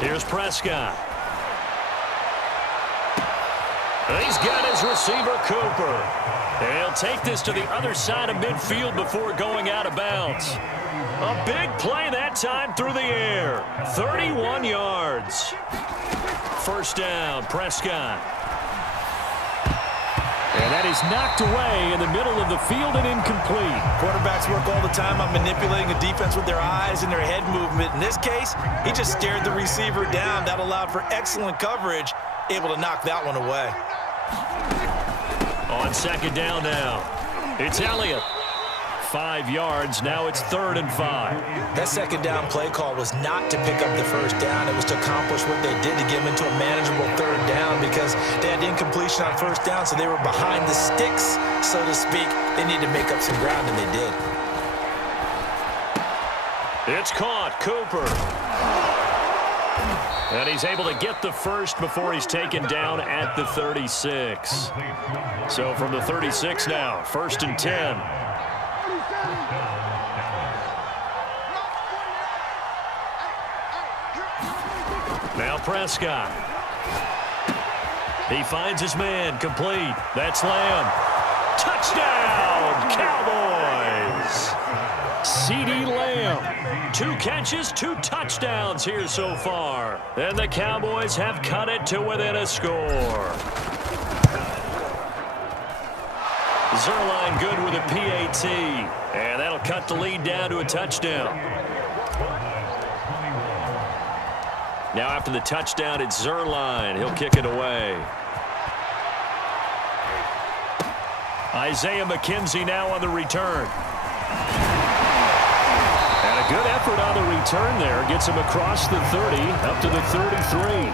Here's Prescott. He's got his receiver, Cooper. And he'll take this to the other side of midfield before going out of bounds. A big play that time through the air. 31 yards. First down, Prescott. And that is knocked away in the middle of the field and incomplete. Quarterbacks work all the time on manipulating a defense with their eyes and their head movement. In this case, he just stared the receiver down. That allowed for excellent coverage, able to knock that one away. On second down now, it's Elliott. 5 yards, now it's 3rd and 5. That second down play call was not to pick up the first down. It was to accomplish what they did to get them into a manageable 3rd down because they had incompletion on first down, so they were behind the sticks, so to speak. They needed to make up some ground, and they did. It's caught, Cooper. And he's able to get the first before he's taken down at the 36. So from the 36 now, 1st and 10. Now Prescott. He finds his man, complete. That's Lamb. Touchdown, Cowboys! CeeDee Lamb. 2 catches, 2 touchdowns here so far. And the Cowboys have cut it to within a score. Zerline good with a PAT. And that'll cut the lead down to a touchdown. Now after the touchdown, it's Zerline. He'll kick it away. Isaiah McKenzie now on the return. And a good effort on the return there. Gets him across the 30, up to the 33.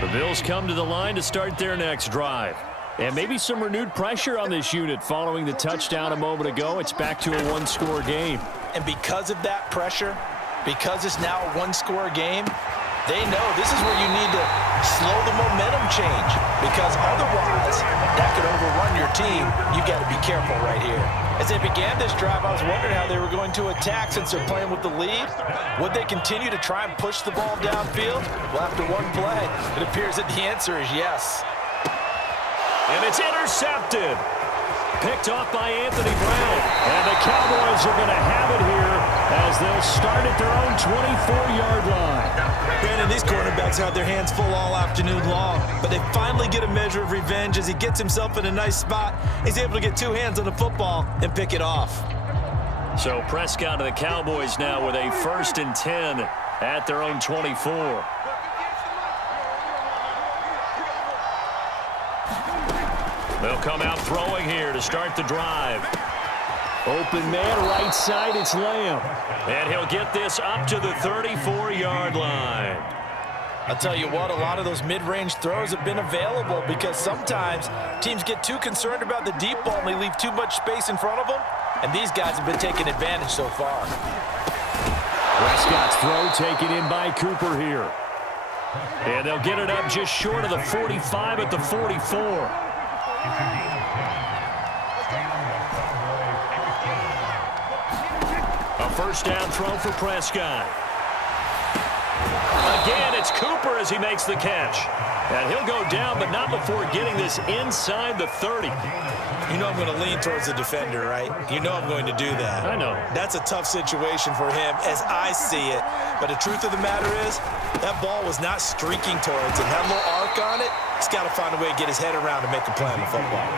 The Bills come to the line to start their next drive. And maybe some renewed pressure on this unit following the touchdown a moment ago. It's back to a 1-score game. And because of that pressure, because it's now a 1-score game, they know this is where you need to slow the momentum change. Because otherwise, that could overrun your team. You've got to be careful right here. As they began this drive, I was wondering how they were going to attack since they're playing with the lead. Would they continue to try and push the ball downfield? Well, after one play, it appears that the answer is yes. And it's intercepted. Picked off by Anthony Brown. And the Cowboys are going to have it here as they'll start at their own 24-yard line. Brandon, these quarterbacks had their hands full all afternoon long, but they finally get a measure of revenge as he gets himself in a nice spot. He's able to get 2 hands on the football and pick it off. So Prescott and the Cowboys now with a 1st and 10 at their own 24. They'll come out throwing here to start the drive. Open man, right side, it's Lamb. And he'll get this up to the 34-yard line. I'll tell you what, a lot of those mid-range throws have been available because sometimes teams get too concerned about the deep ball and they leave too much space in front of them. And these guys have been taking advantage so far. Prescott's throw taken in by Cooper here. And they'll get it up just short of the 45 at the 44. A first down throw for Prescott. Again, it's Cooper as he makes the catch. And he'll go down, but not before getting this inside the 30. You know I'm going to lean towards the defender, right? You know I'm going to do that. I know. That's a tough situation for him as I see it. But the truth of the matter is, that ball was not streaking towards him. Had a little arc on it. He's got to find a way to get his head around to make a play on the football.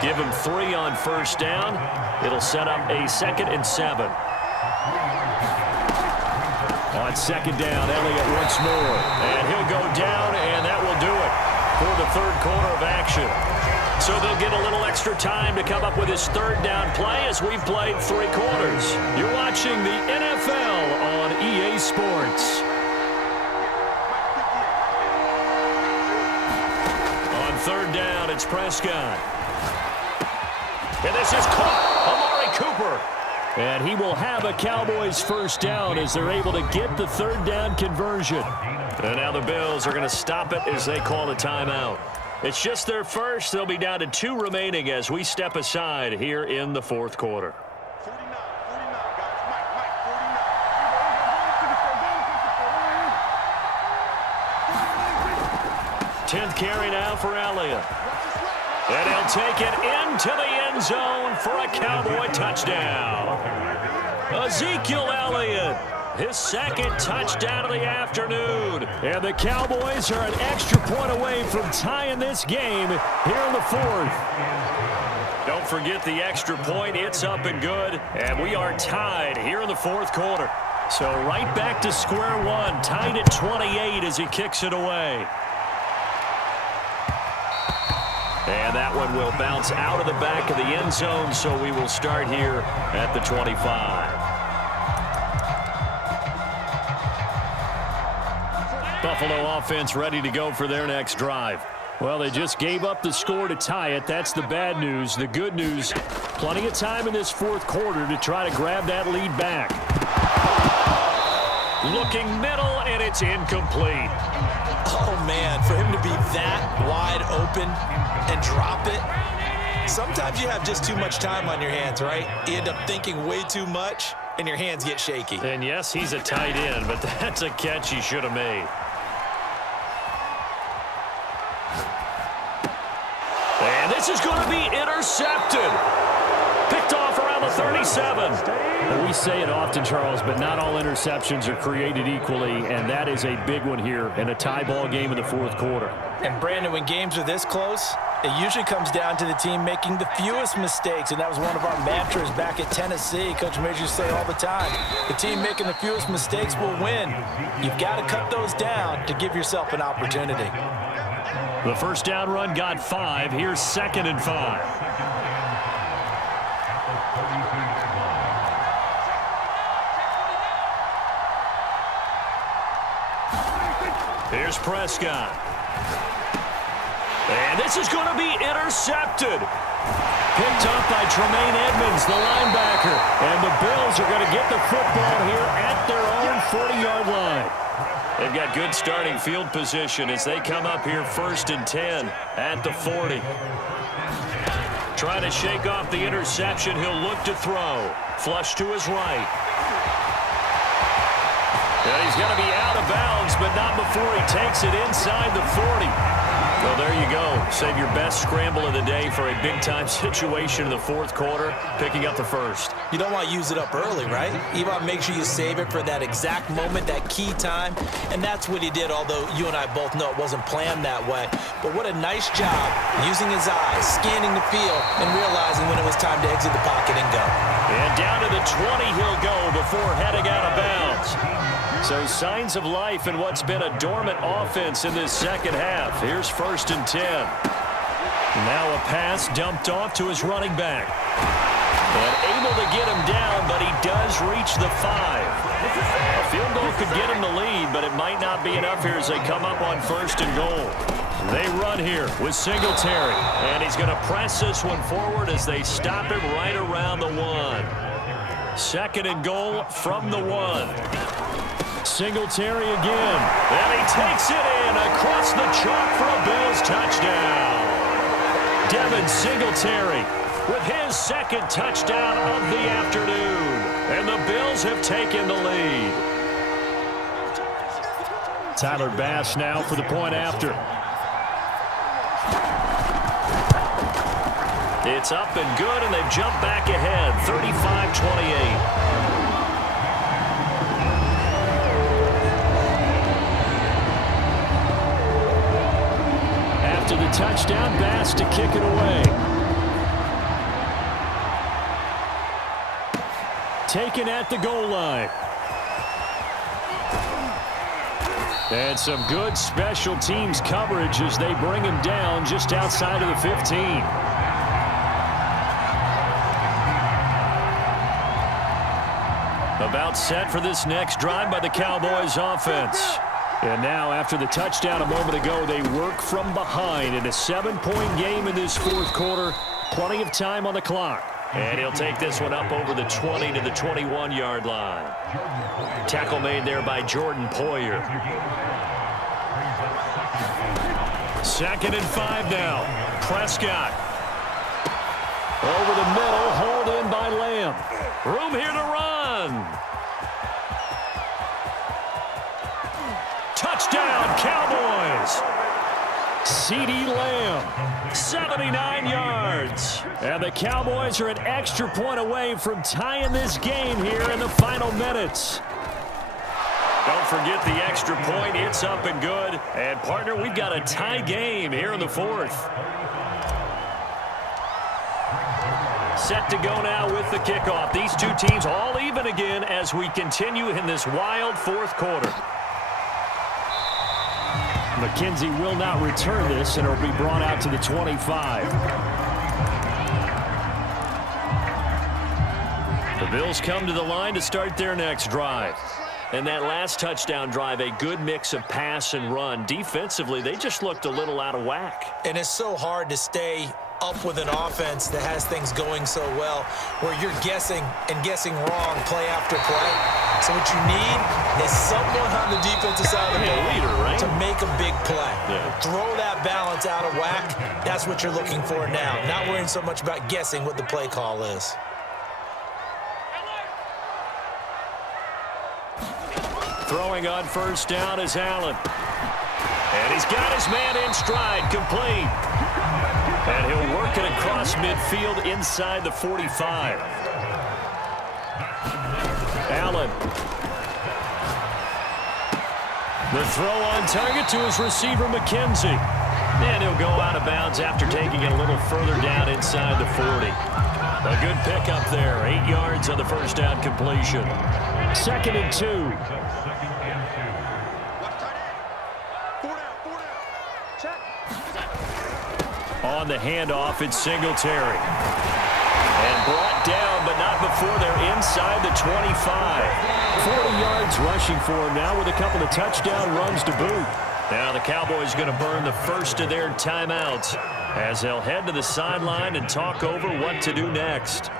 Give him 3 on first down. It'll set up a 2nd and 7. On second down, Elliott once more. And he'll go down, and that will do it for the 3rd quarter of action. So they'll get a little extra time to come up with his 3rd down play as we've played 3 quarters. You're watching the NFL on EA Sports. On 3rd down, it's Prescott. And this is caught. Amari Cooper. And he will have a Cowboys first down as they're able to get the third down conversion. And now the Bills are going to stop it as they call a timeout. It's just their first. They'll be down to 2 remaining as we step aside here in the fourth quarter. 10th carry now for Elliott. And he'll take it into the end zone for a Cowboy touchdown. Ezekiel Elliott, his second touchdown of the afternoon. And the Cowboys are an extra point away from tying this game here in the fourth. Don't forget the extra point. It's up and good. And we are tied here in the fourth quarter. So right back to square one, tied at 28 as he kicks it away. And that one will bounce out of the back of the end zone, so we will start here at the 25. Buffalo offense ready to go for their next drive. Well, they just gave up the score to tie it. That's the bad news. The good news, plenty of time in this fourth quarter to try to grab that lead back. Looking middle, and it's incomplete. Oh, man, for him to be that wide open and drop it. Sometimes you have just too much time on your hands, right? You end up thinking way too much, and your hands get shaky. And yes, he's a tight end, but that's a catch he should have made. And this is going to be intercepted. Picked off around the 37. Well, we say it often, Charles, but not all interceptions are created equally, and that is a big one here in a tie ball game in the fourth quarter. And, Brandon, when games are this close, it usually comes down to the team making the fewest mistakes, and that was one of our mantras back at Tennessee. Coach Major used to say all the time, the team making the fewest mistakes will win. You've got to cut those down to give yourself an opportunity. The first down run got 5. Here's 2nd and 5. Here's Prescott. And this is going to be intercepted. Picked up by Tremaine Edmonds, the linebacker. And the Bills are going to get the football here at their own 40-yard line. They've got good starting field position as they come up here 1st and 10 at the 40. Trying to shake off the interception. He'll look to throw. Flush to his right. And he's going to be out of bounds, but not before he takes it inside the 40. Well, there you go. Save your best scramble of the day for a big-time situation in the fourth quarter, picking up the first. You don't want to use it up early, right? You want to make sure you save it for that exact moment, that key time, and that's what he did, although you and I both know it wasn't planned that way. But what a nice job using his eyes, scanning the field, and realizing when it was time to exit the pocket and go. And down to the 20 he'll go before heading out of bounds. So signs of life in what's been a dormant offense in this second half. Here's 1st and 10. Now a pass dumped off to his running back. And able to get him down, but he does reach the 5. A field goal could get him the lead, but it might not be enough here as they come up on 1st and goal. They run here with Singletary. And he's going to press this one forward as they stop him right around the 1. 2nd and goal from the 1. Singletary again. And he takes it in across the chalk for a Bills touchdown. Devin Singletary with his 2nd touchdown of the afternoon. And the Bills have taken the lead. Tyler Bass now for the point after. It's up and good, and they've jumped back ahead, 35-28. After the touchdown, Bass to kick it away. Taken at the goal line. And some good special teams coverage as they bring him down just outside of the 15. About set for this next drive by the Cowboys offense. And now, after the touchdown a moment ago, they work from behind in a 7-point game in this fourth quarter. Plenty of time on the clock. And he'll take this one up over the 20 to the 21-yard line. Tackle made there by Jordan Poyer. 2nd and 5 now. Prescott. Over the middle, hauled in by Lamb. Room here to run. Touchdown, Cowboys. CeeDee Lamb, 79 yards. And the Cowboys are an extra point away from tying this game here in the final minutes. Don't forget the extra point. It's up and good. And, partner, we've got a tie game here in the 4th. Set to go now with the kickoff. These two teams all even again as we continue in this wild 4th quarter. McKenzie will not return this, and it'll be brought out to the 25. The Bills come to the line to start their next drive. And that last touchdown drive, a good mix of pass and run. Defensively, they just looked a little out of whack. And it's so hard to stay up with an offense that has things going so well, where you're guessing and guessing wrong play after play. So what you need is someone on the defensive side of the ball leader, right? to make a big play. Yeah. Throw that balance out of whack. That's what you're looking for now. Not worrying so much about guessing what the play call is. Throwing on 1st down is Allen. And he's got his man in stride, complete. And he'll work it across midfield inside the 45. Allen. The throw on target to his receiver, McKenzie. And he'll go out of bounds after taking it a little further down inside the 40. A good pickup there. 8 yards on the 1st down completion. 2nd and 2. On the handoff, it's Singletary. And brought down, but not before they're inside the 25. 40 yards rushing for him now with a couple of touchdown runs to boot. Now the Cowboys going to burn the first of their timeouts as they'll head to the sideline and talk over what to do next.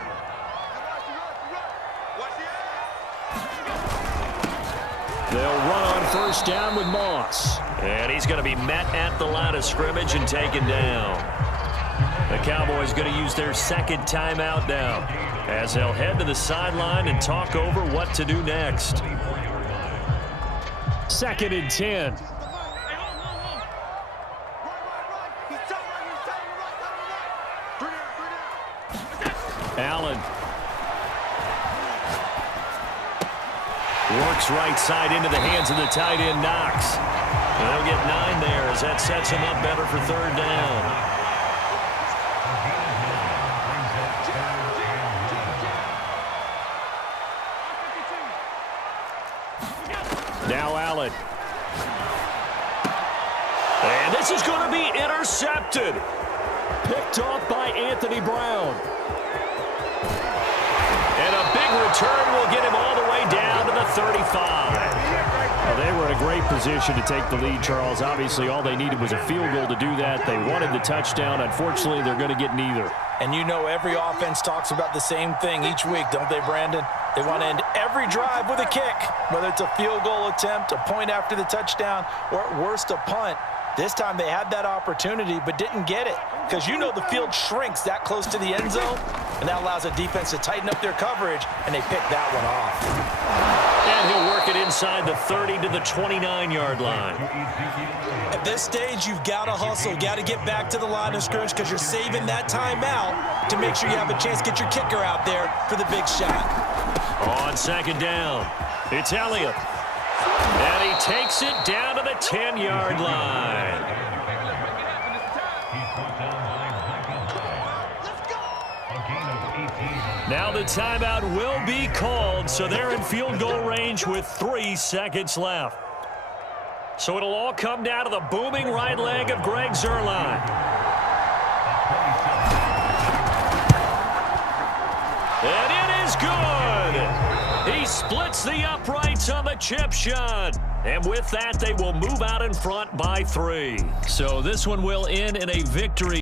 They'll run on 1st down with Moss. And he's going to be met at the line of scrimmage and taken down. The Cowboys going to use their 2nd timeout now as they'll head to the sideline and talk over what to do next. 2nd and 10. Allen. Works right side into the hands of the tight end, Knox. And they'll get 9 there as that sets him up better for 3rd down. Now Allen. And this is going to be intercepted. Picked off by Anthony Brown. And a big return will get him all the way down to the 35. Well, they were in a great position to take the lead, Charles. Obviously, all they needed was a field goal to do that. They wanted the touchdown. Unfortunately, they're going to get neither. And you know every offense talks about the same thing each week, don't they, Brandon? They want to end every drive with a kick, whether it's a field goal attempt, a point after the touchdown, or at worst a punt. This time they had that opportunity but didn't get it because you know the field shrinks that close to the end zone, and that allows a defense to tighten up their coverage, and they pick that one off. And he'll work it inside the 30 to the 29-yard line. At this stage, you've got to hustle, got to get back to the line of scrimmage because you're saving that timeout to make sure you have a chance to get your kicker out there for the big shot. On 2nd down, it's Elliott. And he takes it down to the 10-yard line. Now the timeout will be called, so they're in field goal range with 3 seconds left. So it'll all come down to the booming right leg of Greg Zuerlein. And it is good. He splits the uprights on the chip shot. And with that, they will move out in front by 3. So this one will end in a victory.